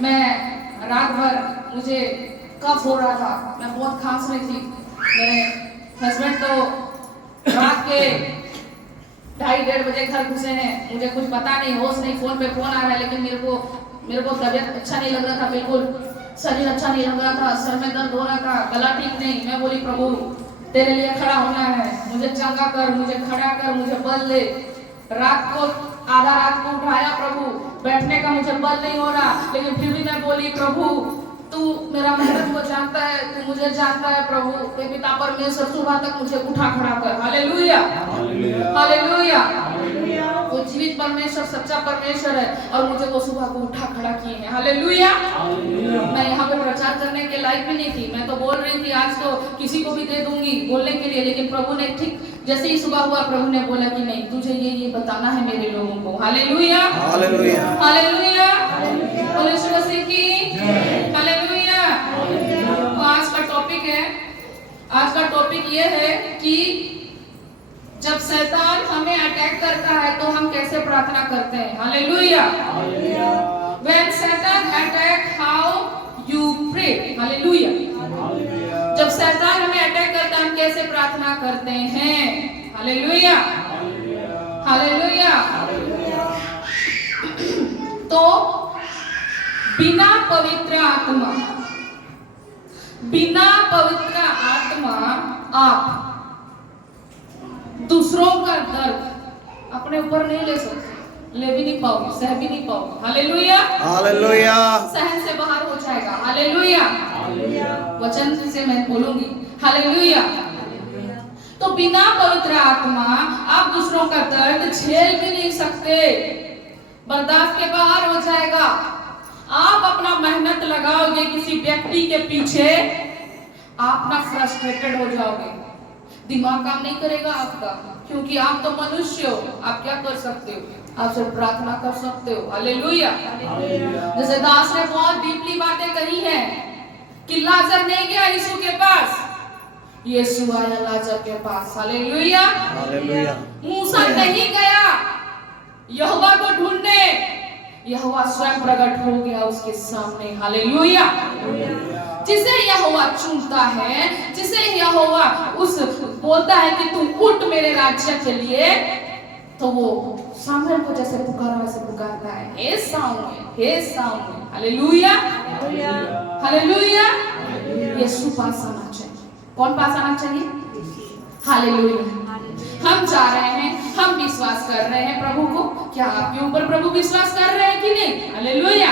मैं रात भर मुझे कफ हो रहा था, मैं बहुत खांस रही थी। मेरे हस्बैंड तो रात के 2:30-1:30 बजे घर घुसे हैं। मुझे कुछ पता नहीं, होश नहीं, फोन पे फोन आ रहा है, लेकिन मेरे को तबीयत अच्छा नहीं लग रहा था, बिल्कुल शरीर अच्छा नहीं लग रहा था, सर में दर्द हो रहा था, गला ठीक नहीं। मैं बोली प्रभु तेरे लिए खड़ा होना है, मुझे चंगा कर, मुझे खड़ा कर, मुझे बल दे। रात को आधा रात को उठाया प्रभु, बैठने का मुझे बल नहीं हो रहा, लेकिन फिर भी मैं बोली प्रभु तू मेरा मेहनत को जानता है, तू मुझे जानता है प्रभु, हे पिता परमेश्वर सुबह तक मुझे उठा खड़ा कर। Hallelujah hallelujah. वो जीवित परमेश्वर सच्चा परमेश्वर है और मुझे वो सुबह को उठा खड़ा किए हैं। हालेलुया। मैं यहाँ पे प्रचार करने के लायक भी नहीं थी, मैं तो बोल रही थी आज तो किसी को भी दे दूंगी बोलने के लिए, लेकिन प्रभु ने ठीक जैसे ही सुबह हुआ प्रभु ने बोला कि नहीं तुझे ये बताना है मेरे लोगों को। हालेलुया हालेलुया हालेलुया यीशु मसीह की हालेलुया। आज का टॉपिक ये है कि जब शैतान हमें अटैक करता है तो हम कैसे प्रार्थना करते हैं। Hallelujah. When Satan attack, how you pray. Hallelujah. जब शैतान हमें अटैक करता है हम कैसे प्रार्थना करते हैं। Hallelujah hallelujah. तो बिना पवित्र आत्मा आप दूसरों का दर्द अपने ऊपर नहीं ले सकते, ले भी नहीं पाओगे, सह भी नहीं पाओगे। Hallelujah hallelujah. सहन से बाहर हो जाएगा। हालेलुया वचन से मैं बोलूंगी। हालेलुया। तो बिना पवित्र आत्मा आप दूसरों का दर्द झेल भी नहीं सकते, बर्दाश्त के बाहर हो जाएगा। आप अपना मेहनत लगाओगे किसी व्यक्ति के पीछे, आप ना फ्रस्ट्रेटेड हो जाओगे, दिमाग काम नहीं करेगा आपका, क्योंकि आप तो मनुष्य हो। आप क्या कर सकते हो, आप सिर्फ प्रार्थना कर सकते हो। हालेलुया। जैसे दास ने बहुत डीपली बातें कही हैं कि लाजर नहीं गया यीशु के पास, यीशु आया लाजर के पास। Hallelujah hallelujah. मूसा नहीं गया यहोवा को ढूंढने, यहोवा स्वयं प्रकट हो गया उसके सामने। हालेलुया। जिसे यहोवा चुनता है, जिसे यहोवा उस बोलता है कि तू उठ मेरे राज्य के लिए, तो वो सामुएल को जैसे पुकारा वैसे पुकारता है, हे सामुएल हे सामुएल। Hallelujah hallelujah. यीशु पास आना चाहिए। कौन पास आना चाहिए। हालेलुया। हम जा रहे हैं, हम विश्वास कर रहे हैं प्रभु को। क्या आपके ऊपर प्रभु विश्वास कर रहे हैं कि नहीं। हालेलुया।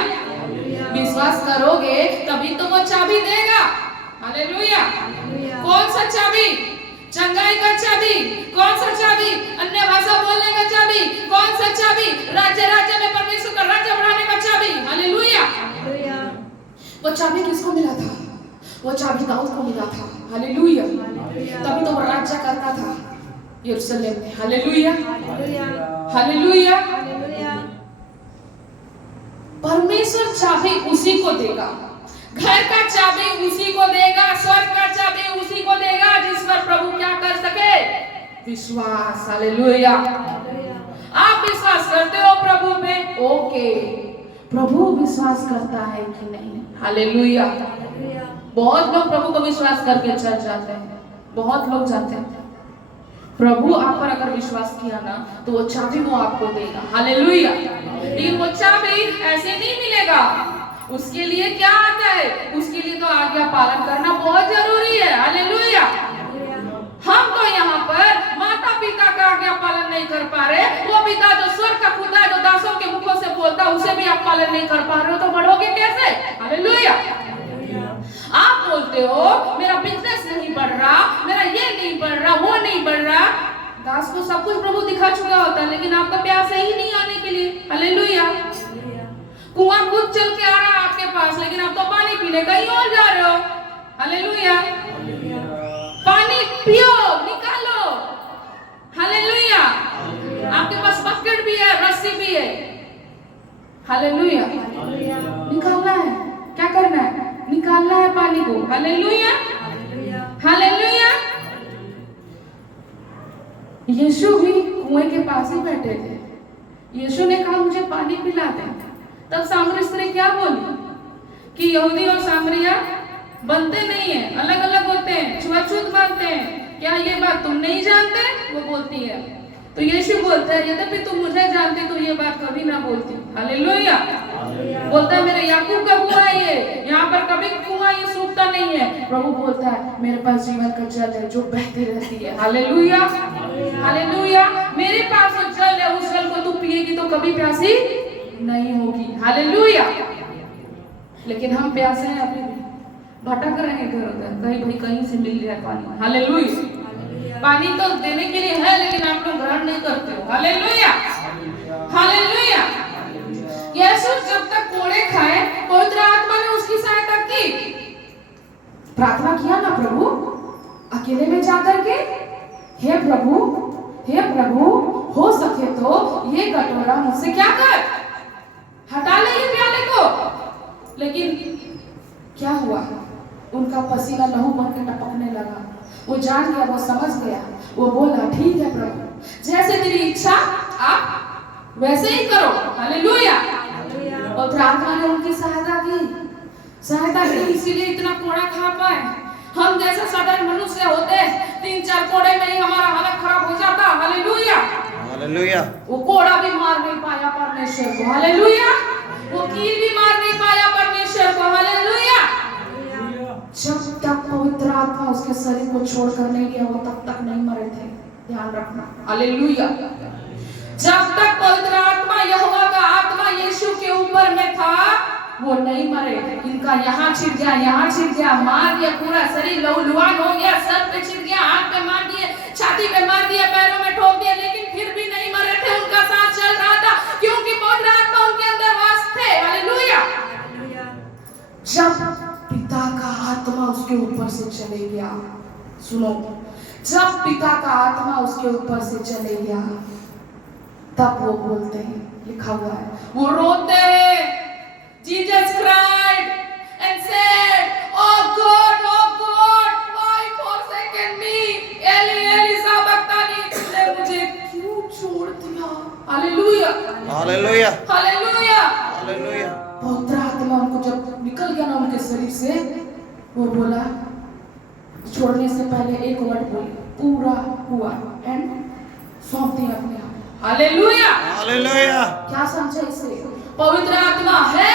विश्वास करोगे तभी तो वो चाबी देगा। हालेलुया। कौन सा चाबी। चंगाई का चाबी। कौन सा चाबी। अन्य भाषा बोलने का चाबी। कौन सा चाबी। राज्य में परमेश्वर का राज्य बढ़ाने का चाबी। हालेलुया। वो चाबी किसको मिला था। वो चाबी दाऊद को मिला था। हालेलुया। तभी तो वो राज्य करता था यरूशलेम में। Hallelujah hallelujah. परमेश्वर चाबी उसी को देगा, घर का चाबी उसी को देगा, स्वर्ग का चाबी उसी को देगा जिस पर प्रभु क्या कर सके। विश्वास। हालेलुया। आप विश्वास करते हो प्रभु पे। ओके, प्रभु विश्वास करता है कि नहीं। हालेलुया। बहुत लोग प्रभु को विश्वास करके चल जाते हैं, बहुत लोग जाते हैं। प्रभु आप पर अगर विश्वास किया ना तो वो चाबी वो आपको देगा। हालेलुया। लेकिन वो चाबी ऐसे नहीं मिलेगा, उसके लिए क्या आता है, उसके लिए तो आज्ञा पालन करना बहुत जरूरी है। हालेलुया। हम तो यहाँ पर माता पिता का आज्ञा पालन नहीं कर पा रहे, वो पिता जो स्वर्ग का खुदा जो दासों के मुखों से बोलता उसे भी आप पालन नहीं कर पा रहे हो, तो बढ़ोगे कैसे। हालेलुया। आप बोलते हो मेरा बिजनेस नहीं बढ़ रहा, मेरा ये नहीं बढ़ रहा, वो नहीं बढ़ रहा। दास को सब कुछ प्रभु दिखा चुका होता है, लेकिन आपका प्यास है ही नहीं आने के लिए। हालेलुया। कुआं खुद चल के आ रहा है आपके पास, लेकिन आप तो पानी पीने कहीं और जा रहे हो। हालेलुया। पानी पियो, निकालो। हालेलुया। आपके पास बकेट भी है, रस्सी भी है। हालेलुया। निकालना है, क्या करना है, निकालना है पानी को। Hallelujah hallelujah. यीशु भी कुएं के पास ही बैठे थे। यीशु ने कहा मुझे पानी पिला दे। तब सामरी स्त्री क्या बोली कि यहूदी और सामरिया बनते नहीं है, अलग अलग होते हैं, छुआछूत मानते हैं, क्या ये बात तुम नहीं जानते? वो बोलती है। तो यीशु बोलता है यद्यपि तुम मुझे जानते तो ये बात कभी ना बोलती। हालेलुया। बोलता है मेरे याकूब का कुआं ये, यहाँ पर कभी कुआं ये सूखता नहीं है। प्रभु बोलता है मेरे पास जीवन का जल है जो बहती रहती है। Hallelujah, hallelujah. मेरे पास जो जल है उस जल को तू पिएगी तो कभी प्यासी नहीं होगी। हालेलुया। लेकिन हम प्यासे हैं, अभी भी भटक रहे हैं इधर उधर, कहीं भाई कहीं से मिल जाए पानी। हालेलुया। पानी तो देने के लिए है लेकिन आप लोग ग्रहण नहीं करते हो। Hallelujah, hallelujah. यीशु जब तक कोड़े खाए पवित्र आत्मा ने उसकी सहायता की। प्रार्थना किया ना प्रभु अकेले में जाकर के, हे प्रभु, हे प्रभु, हो सके तो ये कटोरा मुझसे क्या कर, हटा ले ये प्याले को। लेकिन क्या हुआ, उनका पसीना लहू बनकर टपकने लगा। वो जान गया, वो समझ गया, वो बोला ठीक है प्रभु, जैसे तेरी इच्छा आप वैसे ही करो। हालेलुया। और प्रार्थना ने उनकी सहायता की, इसीलिए इतना कोड़ा खा पाए। हम जैसे साधारण मनुष्य होते 3-4 कोड़े में ही हमारा हालत खराब हो जाता। Hallelujah, hallelujah. वो कोड़ा भी मार नहीं पाया परमेश्वर को। हालेलुया। वो कील भी मार नहीं पाया परमेश्वर को। हालेलुया। जब तक पवित्र आत्मा उसके शरीर को छोड़कर नहीं गया वो तब तक नहीं मरे थे। ध्यान रखना। हालेलुया। जब तक पवित्र आत्मा, यहोवा का आत्मा यीशु के ऊपर में था वो नहीं मरे। इनका यहाँ छिड़ गया, मार दिया, पूरा शरीर लहूलुहान हो गया, सर पे छिड़ गया, हाथ पे मार दिए, छाती पे मार दिया, पैरों में ठोक दिया, लेकिन फिर भी नहीं मरे थे। उनका सांस चल रहा था क्योंकि पवित्र आत्मा उनके अंदर वास थे। हालेलुया। जब पिता का आत्मा उसके ऊपर से चले गया, सुनो, जब पिता का आत्मा उसके ऊपर से चले गया तब वो बोलते हैं, लिखा हुआ है, वो रोते हैं। Jesus cried and said, "Oh God, why forsaken me? Eli, Eli, sabachthani, तुमने मुझे क्यों छोड़ दिया?" Hallelujah, hallelujah, hallelujah, hallelujah. पवित्र आत्मा उनको जब निकल गया ना उनके शरीर से, वो बोला, छोड़ने से पहले एक वर्ड बोली, पूरा हुआ, एंड सौंप दिया अपने आप। Hallelujah, hallelujah. क्या समझे इसे? पवित्र आत्मा है,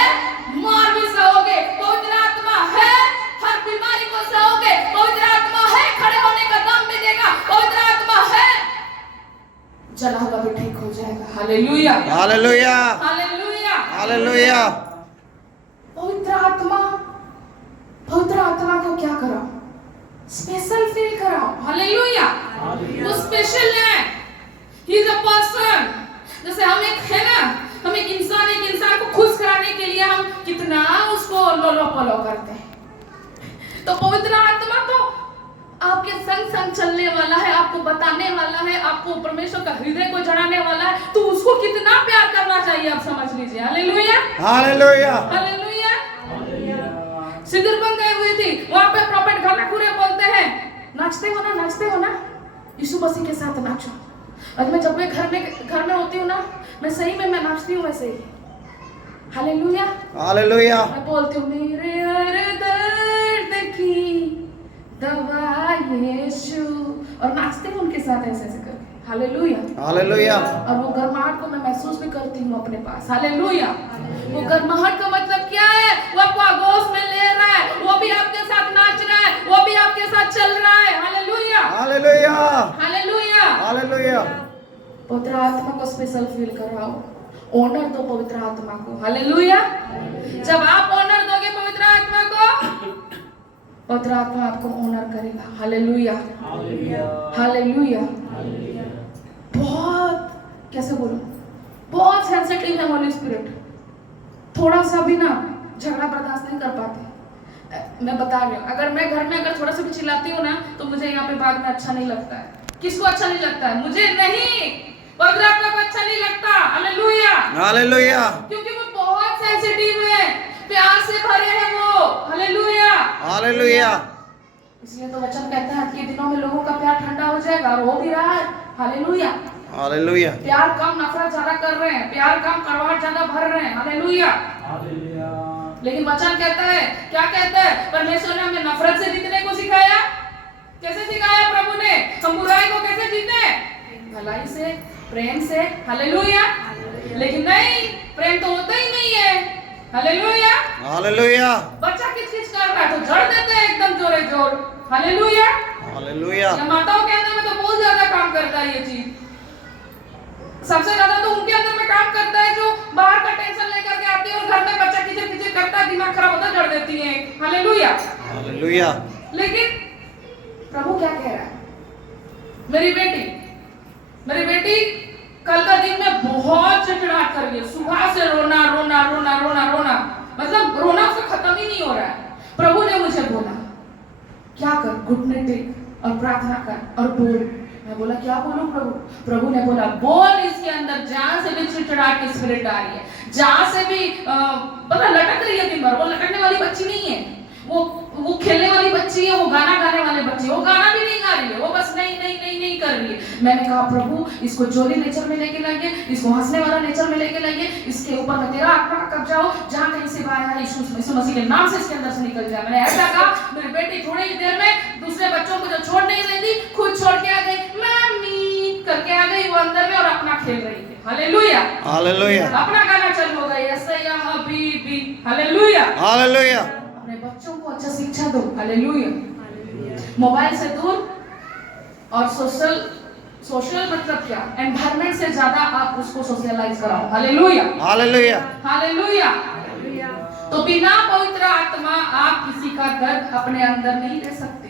मार भी सहोगे। पवित्र आत्मा है, हर बीमारी को सहोगे। पवित्र आत्मा है, खड़े होने का दम भी देगा। पवित्र आत्मा है, जला हुआ भी ठीक हो जाएगा। Hallelujah, hallelujah, hallelujah, hallelujah. पवित्र आत्मा को क्या कराओ? स्पेशल फील कराओ। हालेलुया। वो स्पेशल है, ही इज अ पर्सन। जैसे हम एक है ना, हम एक इंसान को खुश कराने के लिए हम कितना उसको लोलो करते हैं। तो पवित्र आत्मा तो आपके संग चलने वाला है, आपको बताने वाला है, आपको परमेश्वर का हृदय को जड़ाने वाला है, तो उसको कितना प्यार करना चाहिए आप समझ लीजिए। Hallelujah, hallelujah, hallelujah. सिंदूरबन गए हुए थे, वहां पे प्रॉफेट घनाखुरे बोलते हैं, नाचते हो ना, यीशु मसीह के साथ नाचो। और मैं जब मैं घर में होती हूँ ना, मैं सही में मैं नाचती हूँ वैसे ही। Hallelujah, hallelujah. मैं बोलती हूँ मेरे हर दर्द की दवा यीशु, और नाचती हूँ उनके साथ ऐसे करके। Hallelujah, hallelujah. और वो गर्माहट को मैं महसूस भी करती हूँ अपने पास। हालेलुया। वो गर्माहट का मतलब क्या है? वो आपको आगोश में ले रहा है, वो भी आपके साथ नाच रहा है, वो भी आपके साथ चल रहा है। Hallelujah, hallelujah, hallelujah, hallelujah. पवित्र आत्मा को स्पेशल फील कराओ, ऑनर दो पवित्र आत्मा को। हालेलुया। जब आप ऑनर दोगे पवित्र आत्मा को, पवित्र आत्मा आपको ऑनर करेगा। Hallelujah, hallelujah. बहुत, कैसे बोलूं, बहुत सेंसिटिव है होली स्पिरिट। थोड़ा सा भी ना झगड़ा बर्दाश्त नहीं कर पाते। मैं बता रही हूँ, अगर मैं घर में अगर थोड़ा सा भी चिल्लाती हूँ ना तो मुझे यहाँ पे बाद में अच्छा नहीं लगता है। किसको अच्छा नहीं लगता है? मुझे नहीं, पवित्र आत्मा को अच्छा नहीं लगता। Hallelujah, hallelujah. क्योंकि वो बहुत सेंसिटिव है, प्यार से भरे हैं वो। Hallelujah, hallelujah. इसलिए तो वचन कहता है कि दिनों में लोगों का प्यार ठंडा हो जाएगा, और हो भी रहा है। हालेलुया। हालेलुया। प्यार कम नफरत ज्यादा कर रहे हैं, प्यार कम कड़वाहट ज्यादा भर रहे हैं। हालेलुया। लेकिन वचन कहता है, क्या कहता है? परमेश्वर ने हमें नफरत से जीतने को सिखाया। कैसे सिखाया प्रभु ने? हम बुराई को कैसे जीते? भलाई से, प्रेम से। हालेलुया। लेकिन नहीं, प्रेम तो होता ही नहीं है। हालेलुया। हालेलुया। बच्चा किच-किच कर रहा है तो जड़ देते हैं एकदम जोरे जोर। हालेलुया। हालेलुया। माताओं के अंदर में तो बहुत ज्यादा काम करता है ये चीज। सबसे ज्यादा तो उनके अंदर में काम करता है जो बाहर का टेंशन लेकर के आती है और घर में बच्चा किचर-किचर करता है, दिमाग खराब होता, जड़ देती है। हालेलुया। हालेलुया। लेकिन प्रभु क्या कह रहा है? मेरी बेटी कल का दिन में बहुत चिड़चिड़ाहट कर रही है, सुबह से रोना रोना रोना रोना रोना, मतलब रोना उसका खत्म ही नहीं हो रहा है। प्रभु ने मुझे बोला क्या कर, घुटने टेक और प्रार्थना कर और बोल। मैं बोला क्या बोलूं प्रभु? प्रभु ने बोला बोल, इसके अंदर जहां से भी चिड़चिड़ाहट की स्पिरिट आ रही है, जहां से भी पता लटक रही है दिन भर, वो लटकने वाली बच्ची नहीं है, वो खेलने वाली बच्ची है, वो गाना गाने वाली बच्ची है, वो गाना भी नहीं गा रही है, वो बस नहीं नहीं नहीं नहीं कर रही है। मैंने कहा प्रभु इसको जोली नेचर में लेके लाइए, इसको हंसने वाला नेचर में लेके लाइए, इसके ऊपर में तेरा आत्मा का कब्जा हो, जहां कहीं से आया यीशु मसीह के नाम से इसके अंदर से निकल जाए। मैंने ऐसा कहा, मेरी बेटी थोड़ी ही देर में दूसरे बच्चों को जो छोड़ नहीं रही थी, खुद छोड़ के आ गई, मम्मी करके आ गई वो अंदर में और अपना खेल रही थी। हालेलुया। हालेलुया। अपना गाना चालू हो गया, यसैया हबीबी। हालेलुया। हालेलुया। अपने बच्चों को अच्छा शिक्षा दो। हालेलुया। मोबाइल से दूर और सोशल मतलब क्या, एनवायरनमेंट से ज्यादा आप उसको सोशलाइज कराओ। हालेलुया। हालेलुया। हालेलुया। तो बिना पवित्र आत्मा आप किसी का दर्द अपने अंदर नहीं ले सकते।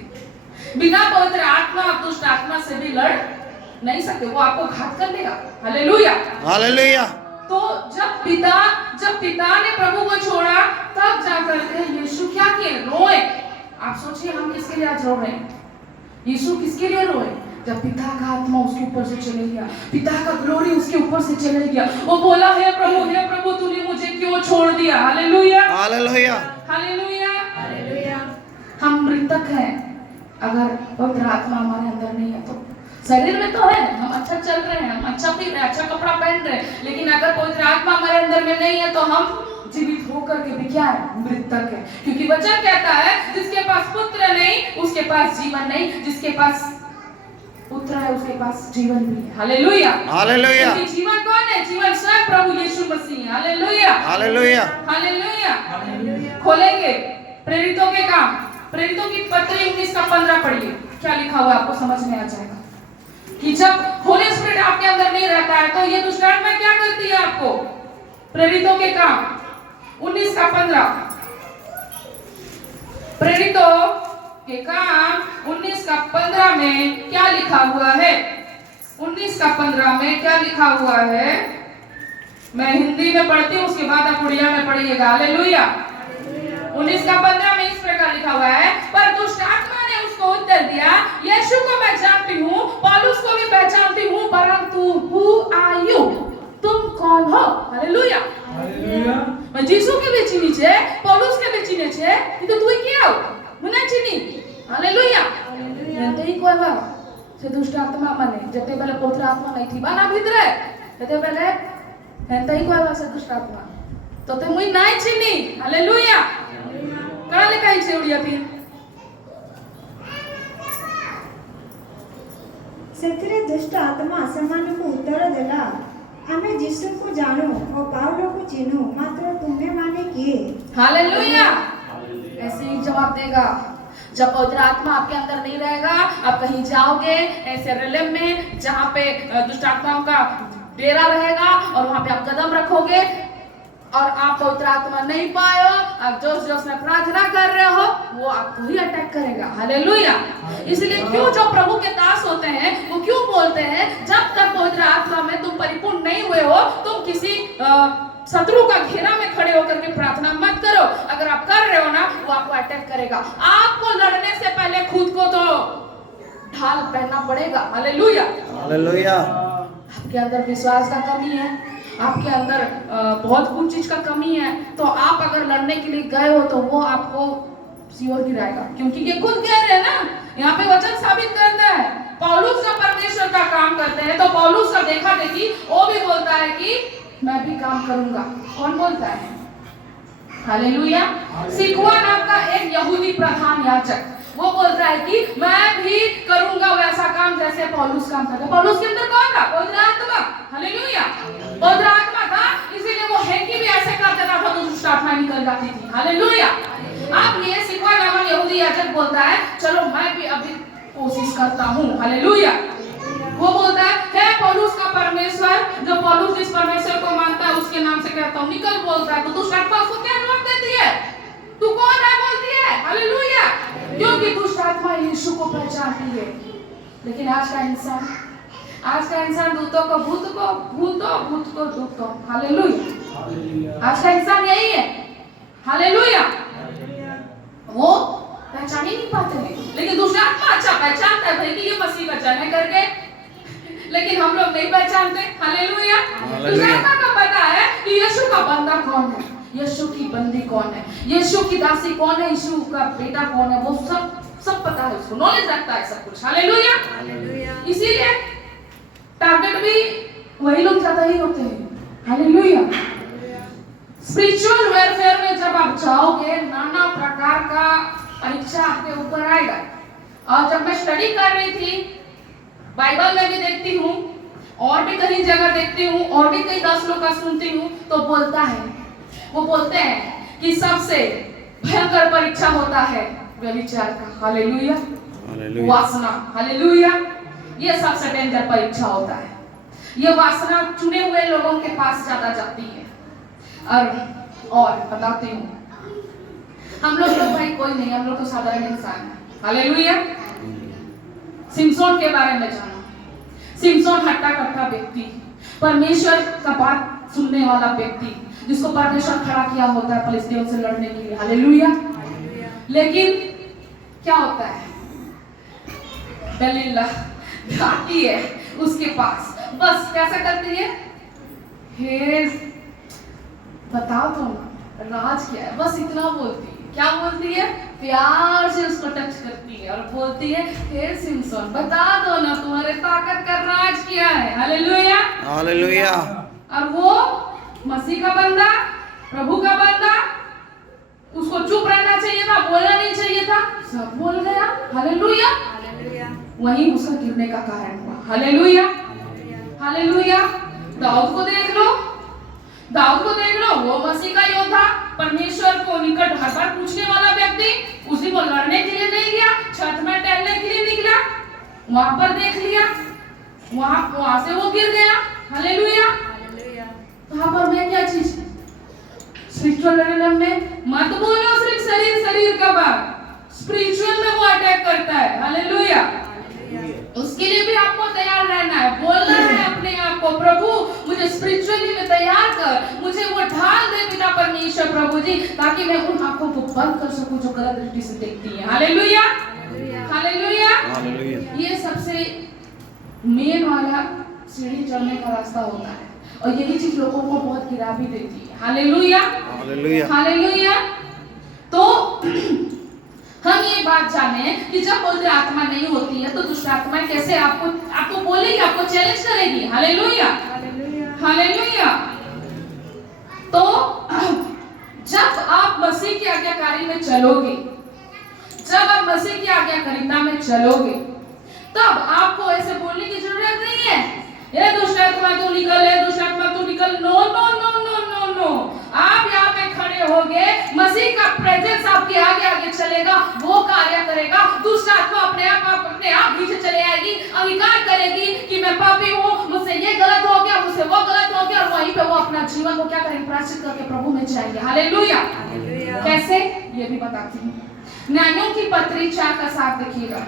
बिना पवित्र आत्मा आप दुष्ट आत्मा से भी लड़ नहीं सकते, वो आपको घात कर देगा। हालेलुया। हालेलुया। तो जब पिता ने प्रभु को छोड़ा, तब जाकर के यीशु क्या किए? रोए। आप सोचिए हम किसके लिए आज रो रहे हैं? यीशु किसके लिए रोए? जब पिता का आत्मा उसके ऊपर से चले गया, पिता का ग्लोरी उसके ऊपर से चले गया, वो बोला हे प्रभु तूने मुझे क्यों छोड़ दिया? हालेलुया। हालेलुया। हालेलुया। हालेलुया। हम मृतक हैं अगर पवित्र आत्मा हमारे अंदर नहीं है तो। शरीर में तो है, हम अच्छा चल रहे हैं, हम अच्छा पी रहे हैं, अच्छा कपड़ा पहन रहे हैं, लेकिन अगर पवित्र आत्मा हमारे अंदर में नहीं है तो हम जीवित होकर के भी क्या है? मृतक है। क्योंकि वचन कहता है जिसके पास पुत्र नहीं उसके पास जीवन नहीं, जिसके पास पुत्र है उसके पास जीवन भी है। हालेलुया। हालेलुया। क्योंकि जीवन कौन है? जीवन स्वयं प्रभु यीशु मसीह। हालेलुया। हालेलुया। हालेलुया। खोलेंगे प्रेरितों के काम, प्रेरितों की पत्री 19:15 पढ़िए, क्या लिखा हुआ आपको समझ में आ जाएगा कि जब होली स्पिरिट आपके अंदर नहीं रहता है तो ये दुष्ट आत्मा क्या करती है आपको? प्रेरितों के काम 19:15, प्रेरितों के काम 19:15 में क्या लिखा हुआ है? 19:15 में क्या लिखा हुआ है? मैं हिंदी में पढ़ती हूँ, उसके बाद आप उड़िया में पढ़िएगा। हालेलुया। 19:15 में इस प्रकार लिखा हुआ है, पर दुष्ट आत्मा ने उसको उत्तर दिया, यीशु को मैं जानती हूँ, पौलुस को भी पहचानती हूँ, परंतु हु आर यू? तुम कौन हो? हालेलुया। मैं यीशु के भी चिनी छे, पौलुस के भी चिने छे, কিন্তু তুই কি আও? মনে চিনি। हालेलुया। এতেই কইবা সে দুষ্ট আত্মা মানে যেতে বেলে পবিত্র আত্মা নাই থিবা না ভিতরে, যেতে বেলে এতেই কইবা সে দুষ্ট আত্মা তোতে মুই নাই চিনি। हालेलुया। कहाँ लिखा है उड़िया पे? ସେଥିରେ ଦୁଷ୍ଟ ଆତ୍ମା ସେମାନଙ୍କୁ ଉତ୍ତର ଦେଲା, ଆମେ ଯୀଶୁଙ୍କୁ ଜାଣୁ ଓ ପାଉଲକୁ ଚିହ୍ନୁ, ମାତ୍ର ତୁମେମାନେ କିଏ? हालेलुया। ऐसे ही जवाब देगा। जब पवित्र आत्मा आपके अंदर नहीं रहेगा, आप कहीं जाओगे ऐसे रिलम में जहाँ पे दुष्ट आत्माओं का डेरा रहेगा और वहाँ पे आप कदम रखोगे और आप पवित्र आत्मा नहीं पाए हो, आप जोश में प्रार्थना कर रहे हो, वो आपको ही अटैक करेगा। हालेलुया। इसलिए क्यों जो प्रभु के दास होते हैं वो क्यों बोलते हैं जब तक पवित्र आत्मा में तुम परिपूर्ण नहीं हुए हो तुम किसी शत्रु का घेरा में खड़े होकर के प्रार्थना मत करो। अगर आप कर रहे हो ना वो आपको अटैक करेगा। आपको लड़ने से पहले खुद को तो ढाल पहनना पड़ेगा। हालेलुया। हालेलुया। आपके अंदर विश्वास का कमी है, आपके अंदर बहुत कुछ चीज का कमी है, तो आप अगर लड़ने के लिए गए हो तो वो आपको सियोर गिराएगा, क्योंकि ये खुद कह रहे हैं ना यहाँ पे वचन साबित करता है पौलुस का परमेश्वर का काम करते हैं, तो पौलुस का देखा देखी वो भी बोलता है कि मैं भी काम करूंगा। कौन बोलता है? हालेलुया। सिकवा नाम का एक यहूदी प्रधान याजक, वो बोलता है कि मैं भी करूंगा वैसा काम जैसे पौलुस काम करता है। पौलुस के अंदर कौन था? पवित्र आत्मा। हालेलुया। पवित्र आत्मा था, इसीलिए वो हैंकी भी ऐसे कर देता था तो दुष्ट आत्मा निकल जाती थी। हालेलुया। अब ये सिकवा नामक यहूदी याजक बोलता है चलो मैं भी अभी कोशिश करता हूँ। हालेलुया। वो बोलता है हे पौलुस का परमेश्वर, जो पौलुस जिस परमेश्वर को मानता है उसके नाम से कहता हूँ, निकल बोलता है। तो दुष्ट आत्मा उसको क्या जवाब देती है? तू कौन है बोलती है। हालेलुया। क्योंकि दुष्ट आत्मा यीशु को पहचानती है। लेकिन आज का इंसान दूतों को भूत को दूतों। हालेलुया। आज का इंसान यही है। हालेलुया। वो पहचान ही नहीं पाते हैं, लेकिन दूसरा आत्मा अच्छा पहचानता है भाई कि ये मसीह पहचान है करके, लेकिन हम लोग नहीं पहचानते। हालेलुया। दूसरा आत्मा को पता है कि यीशु का बंदा कौन है, यीशु की बंदी कौन है, यीशु की दासी कौन है, यीशु का बेटा कौन है, वो सब पता है उसको, नॉलेज रखता है सब कुछ। हालेलुया। इसीलिए टारगेट भी वही लोग ज्यादा ही होते हैं। हालेलुया। स्पिरिचुअल वेलफेयर में जब आप जाओगे नाना प्रकार का परीक्षा आपके ऊपर आएगा। और जब मैं स्टडी कर रही थी, बाइबल में भी देखती हूँ और भी कहीं जगह देखती हूँ और भी कई 10 लोग का सुनती हूँ, तो वो बोलते हैं कि सबसे भयंकर परीक्षा होता है व्यभिचार का। हालेलुया। वासना। हालेलुया। ये सबसे डेंजर परीक्षा होता है। ये वासना चुने हुए लोगों के पास ज्यादा जाती है। और बताती हूँ, हम लोग तो भाई कोई नहीं, हम लोग तो साधारण इंसान है। हालेलुया। सिमसोन के बारे में जाना। सिमसोन हट्टा कट्टा व्यक्ति, परमेश्वर का बात सुनने वाला व्यक्ति, जिसको परमेश्वर खड़ा किया होता है फिलिस्तीयों से लड़ने के लिए। हालेलुया। लेकिन क्या होता है, दलीला आती है उसके पास, बस कैसा करती है, हे बताओ तो ना राज क्या है, बस इतना बोलती है। क्या बोलती है? प्यार से उसको टच करती है और बोलती है हे सिमसोन बता दो ना तुम्हारे ताकत का राज क्या है। हालेलुया। हालेलुया। और वो मसीह का बंदा, प्रभु का बंदा, उसको चुप रहना चाहिए था, बोलना नहीं चाहिए था, सब बोल गया। हालेलुया। वही उसका गिरने का कारण हुआ। हालेलुया। हालेलुया। दाऊद को देख लो, वो मसीह का योद्धा, परमेश्वर को निकट हर बार पूछने वाला व्यक्ति, उसी को लड़ने के लिए नहीं गया, छत में टहलने के लिए निकला, वहां पर देख लिया, वहां से वो गिर गया। हालेलुया। वहां पर मैं क्या चीज स्पिरिचुअल रेलम में मत बोलो सिर्फ शरीर का बात, स्पिरिचुअल में वो अटैक करता है। हालेलुया। उसके लिए भी आपको तैयार रहना है, बोलना है अपने आप को, प्रभु मुझे स्पिरिचुअली में तैयार कर, मुझे वो ढाल दे पिता परमेश्वर प्रभु जी, ताकि मैं उन आंखों को बंद कर सकूं जो गलत दृष्टि से देखती हैं। हालेलुया। हालेलुया। ये सबसे मेन वाला सीढ़ी चढ़ने का रास्ता होता है, और यही चीज लोगों को बहुत गिरा भी देती है। हालेलुया। हालेलुया। तो हम ये बात जाने कि जब पवित्र आत्मा नहीं होती है तो दुष्ट आत्मा कैसे आपको बोलेगी, आपको चैलेंज करेगी। हालेलुया। हालेलुया। तो जब आप मसीह की आज्ञाकारी में चलोगे, जब आप मसीह की आज्ञाकारिता में चलोगे, तब आपको ऐसे बोलने की जरूरत नहीं है ये दुष्ट आत्मा तू निकल, है दुष्ट आत्मा तू निकल। No no no no no no. आप यहाँ पे खड़े होगे, मसीह का प्रेजेंस आपके आगे चलेगा, वो कार्य करेगा, दुष्ट आत्मा अपने आप पीछे चले आएगी, अंगीकार करेगी कि मैं पापी हूँ, मुझसे ये गलत हो गया, मुझसे वो गलत हो गया, और वहीं पे वो अपना जीवन को क्या करेंगे, प्रायश्चित करके प्रभु में जाएंगे। हालेलुया। कैसे, ये भी बताती हूँ। न्यायों की पत्री 4 का 7 देखिएगा।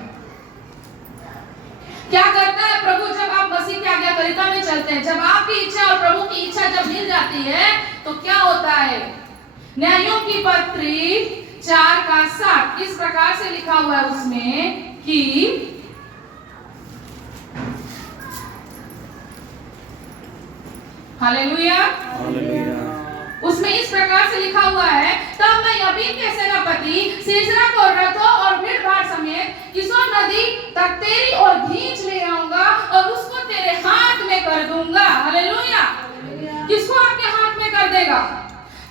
क्या करता है प्रभु जब आप मसीह की आज्ञाकारिता में चलते हैं, जब आपकी इच्छा और प्रभु की इच्छा जब मिल जाती है तो क्या होता है। न्यायों की पत्री 4 का 7 इस प्रकार से लिखा हुआ है उसमें कि हालेलुया। उसमें इस प्रकार से लिखा हुआ है, तब मैं याबीन के सेनापति सीसरा को रथों और भीड़ भाड़ समेत किसोन नदी तक तेरी ओर खींच ले आऊंगा और उसको तेरे हाथ में कर दूंगा। हालेलुया। किसको आपके हाथ में कर देगा?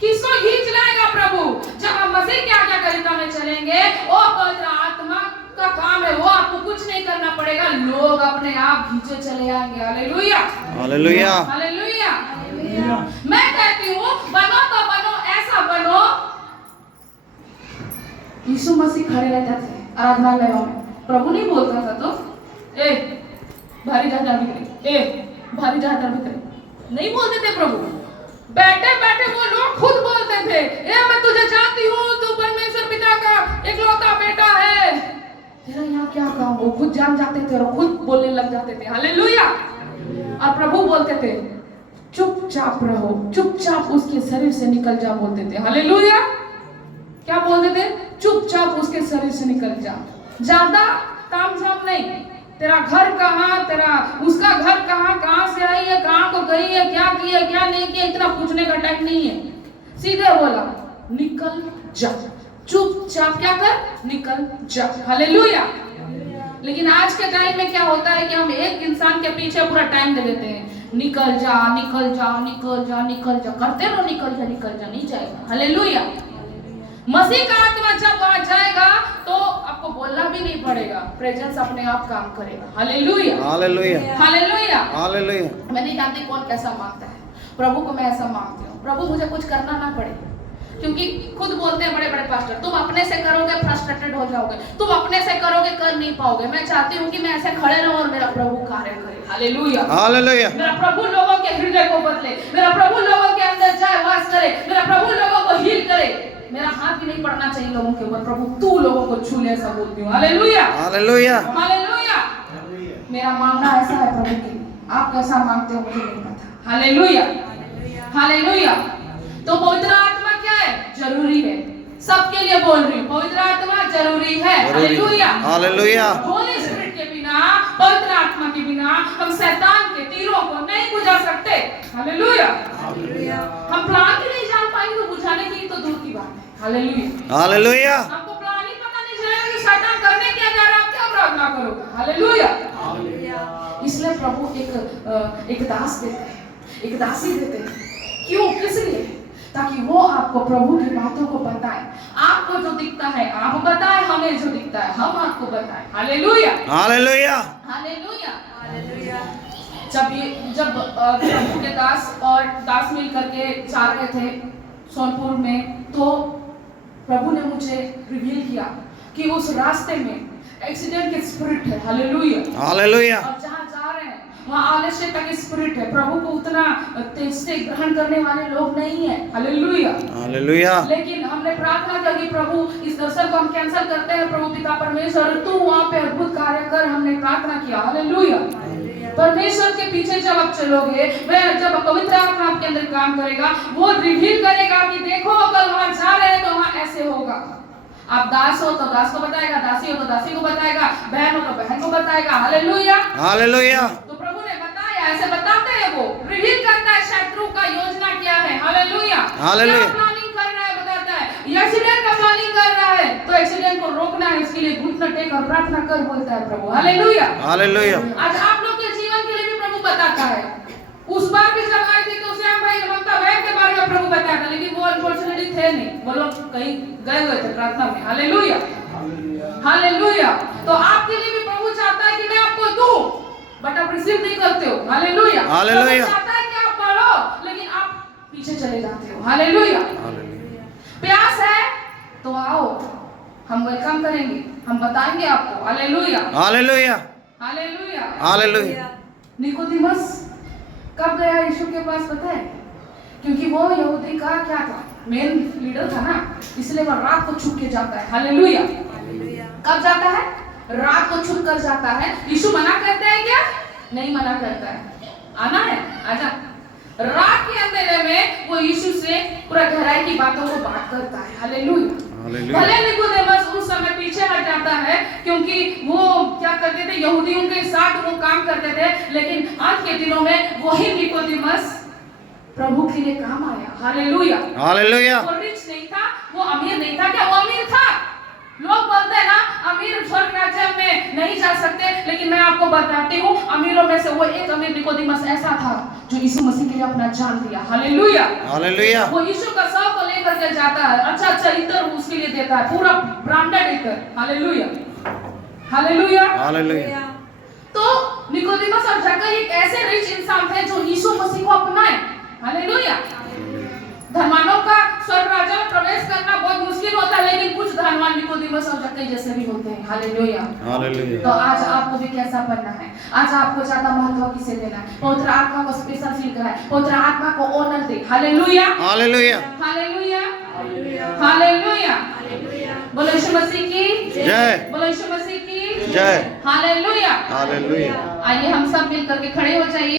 किसको खींच लाएगा प्रभु? जब हम मसीह की आज्ञाकारिता में चलेंगे, वो पवित्र आत्मा का काम है, वो आपको कुछ नहीं करना पड़ेगा, लोग अपने आप खींचे चले आएंगे। Hallelujah, hallelujah, hallelujah. मैं कहती हूँ बनो तो बनो, ऐसा बनो। यीशु मसीह खड़े रहते थे आराधनालयों में, प्रभु नहीं बोलता था तो ए भारी जहाज बिखरे, ए भारी जहाज बिखरे, नहीं बोलते थे प्रभु। बैठे बैठे वो लोग खुद बोलते थे, ए मैं तुझे जानती हूँ, तू परमेश्वर पिता का इकलौता बेटा है। तेरा यहाँ क्या काम? वो खुद जान जाते थे और खुद बोलने लग जाते थे। हालेलुया। और प्रभु बोलते थे चुपचाप रहो, चुपचाप उसके शरीर से निकल जा, बोलते थे। हालेलुया। क्या बोलते थे? चुपचाप उसके शरीर से निकल जा, ज्यादा तामझाम नहीं। तेरा घर कहाँ, तेरा उसका घर कहाँ, कहाँ से आई है, कहाँ को गई है, क्या की है, क्या नहीं किया, इतना पूछने का टाइम नहीं है। सीधे बोला निकल जा, चुपचाप क्या कर, निकल जा। हालेलुया। लेकिन आज के टाइम में क्या होता है कि हम एक इंसान के पीछे पूरा टाइम दे देते हैं, निकल जा, निकल जा, निकल जा, निकल जा, करते रहो, निकल जा, निकल जा, नहीं जाएगा। हालेलुया। मसीह का आत्मा जब आ जाएगा तो आपको बोलना भी नहीं पड़ेगा, प्रेजेंस अपने आप काम करेगा। Hallelujah, hallelujah, hallelujah, hallelujah. मैं नहीं जानती कौन कैसा मांगता है, प्रभु को मैं ऐसा मांगती हूँ, प्रभु मुझे कुछ करना ना पड़े, क्योंकि खुद बोलते हैं बड़े बड़े पास्टर, तुम अपने से करोगे फ्रस्ट्रेटेड हो जाओगे, तुम अपने से करोगे कर नहीं पाओगे। मैं चाहती हूँ कि मैं ऐसे खड़े रहूं और मेरा प्रभु कार्य करे। Hallelujah, hallelujah. मेरा प्रभु लोगों के हृदय को बदले, मेरा प्रभु लोगों के अंदर जाए, वास करे, मेरा प्रभु लोगों को हील करे। मेरा हाथ भी नहीं पड़ना चाहिए लोगों के ऊपर, प्रभु तू लोगों को छू ले, ऐसा बोलती हूँ। Hallelujah, hallelujah, hallelujah. मेरा मांगना ऐसा है प्रभु के लिए, आप कैसा मांगते हो मुझे नहीं पता। Hallelujah, hallelujah. तो पवित्र आत्मा क्या है? जरूरी है। सबके लिए बोल रही हूँ, पवित्र आत्मा जरूरी है। Hallelujah, hallelujah. होली स्पिरिट के बिना, पवित्र आत्मा के बिना हम शैतान के तीरों को नहीं बुझा सकते। हालेलुया, हम प्लान ही नहीं जान पाएंगे तो बुझाने की तो दूर की बात है। Hallelujah, hallelujah. हमको प्लान ही पता नहीं चलेगा कि शैतान करने क्या जा रहा है, आप क्या प्रार्थना करोगे। Hallelujah, hallelujah. इसलिए प्रभु एक दास देते हैं, एक दासी देते हैं। क्यों? किस लिए? ताकि वो आपको प्रभु की बातों को बताए। आपको जो दिखता है आप बताएं, हमें जो दिखता है हम आपको बताएं। Hallelujah, hallelujah, hallelujah, hallelujah. जब प्रभु के दास और दास मिल करके जा रहे थे सोनपुर में, तो प्रभु ने मुझे रिवील किया कि उस रास्ते में एक्सीडेंट की स्पिरिट है। Hallelujah, hallelujah. और जहाँ जा रहे हैं वहाँ आलस्यता की स्पिरिट है, प्रभु को उतना तेज से ग्रहण करने वाले लोग नहीं है। Hallelujah, hallelujah. लेकिन हमने प्रार्थना की कि प्रभु इस दर्शन को हम कैंसिल करते हैं, प्रभु पिता परमेश्वर तू वहाँ पे अद्भुत कार्य कर। हमने प्रार्थना किया। हालेलुया। परमेश्वर के पीछे जब आप चलोगे, वह जब पवित्र आत्मा आपके अंदर काम करेगा, वो रिवील करेगा कि देखो अगर वहाँ जा रहे हैं तो वहाँ ऐसे होगा। आप दास हो तो दास को बताएगा, दासी हो तो दासी को बताएगा, बहन हो तो बहन को बताएगा। Hallelujah, hallelujah. तो प्रभु ने बताया, ऐसे बताते हैं, वो रिवील करता है शत्रु का योजना क्या है। Hallelujah, hallelujah. प्लानिंग कर रहा है बताता है, एक्सीडेंट का प्लानिंग कर रहा है तो एक्सीडेंट को रोकना है, इसके लिए घुटना टेक और प्रार्थना कर बोलता है प्रभु। Hallelujah, hallelujah. आज आप लोग के जीवन के लिए भी प्रभु बताता है। उस बार भी जब आए थे तो श्याम भाई ममता बहन के बारे में प्रभु बताया था, लेकिन वो अनफॉर्चुनेटली थे नहीं, वो लोग कहीं गए हुए थे प्रार्थना में। Hallelujah, hallelujah. तो आपके लिए भी प्रभु चाहता है कि मैं आपको दूं, बट आप रिसीव नहीं करते हो। Hallelujah, hallelujah. चाहता है कि आप पढ़ो लेकिन आप पीछे चले जाते हो। हालेलुया, प्यास है तो आओ, हम वेलकम करेंगे, हम बताएंगे आपको। Hallelujah, hallelujah, hallelujah, hallelujah. Nicodemus कब गया यीशु के पास पता है? क्योंकि वो यहूदी का क्या था, मेन लीडर था ना, इसलिए वो रात को छुप के जाता है। हालेलुया, कब जाता है? रात को छुप कर जाता है। यीशु मना करता है क्या? नहीं मना करता है, आना है आजा। रात के अंधेरे में वो यीशु से पूरा गहराई की बातों को बात करता है। हालेलुया। भले निकोदेमस उस समय पीछे हट जाता है, क्योंकि वो क्या करते थे, यहूदियों के साथ वो काम करते थे, लेकिन आज के दिनों में वही निकोदेमस प्रभु के लिए काम आया। हालेलुया। हालेलुया। वो रिच नहीं था, वो अमीर नहीं था। क्या वो अमीर था? लोग बोलते हैं ना अमीर स्वर्ग राज्य में नहीं जा सकते, लेकिन मैं आपको बताती हूँ अमीरों में से वो एक अमीर निकोदेमस ऐसा था जो यीशु मसीह के लिए अपना जान दिया। हालेलुया। हालेलुया। वो यीशु का शव को लेकर के जाता है, अच्छा इतर उसके लिए देता है, पूरा ब्रांडेड इतर। हालेलुया। हालेलुया। हालेलुया। तो निकोदेमस और जक्कई एक ऐसे रिच इंसान थे जो यीशु मसीह को अपनाए। हालेलुया। धनवानों का स्वर्ग राज्य में प्रवेश करना बहुत मुश्किल होता है, लेकिन कुछ धनवान निकोदेमस और जक्कई जैसे भी होते हैं। हालेलुया। हालेलुया। तो आज आपको भी कैसा बनना है? आज आपको ज्यादा महत्व किसे देना है? पवित्र आत्मा को स्पेशल फील कराए, पवित्र आत्मा को ऑनर दे। हालेलुया। हालेलुया। हालेलुया। हालेलुया। बोलो यीशु मसीह की जय। बोलो यीशु मसीह की जय। हालेलुया। हालेलुया। आइए हम सब मिलकर के खड़े हो जाइए।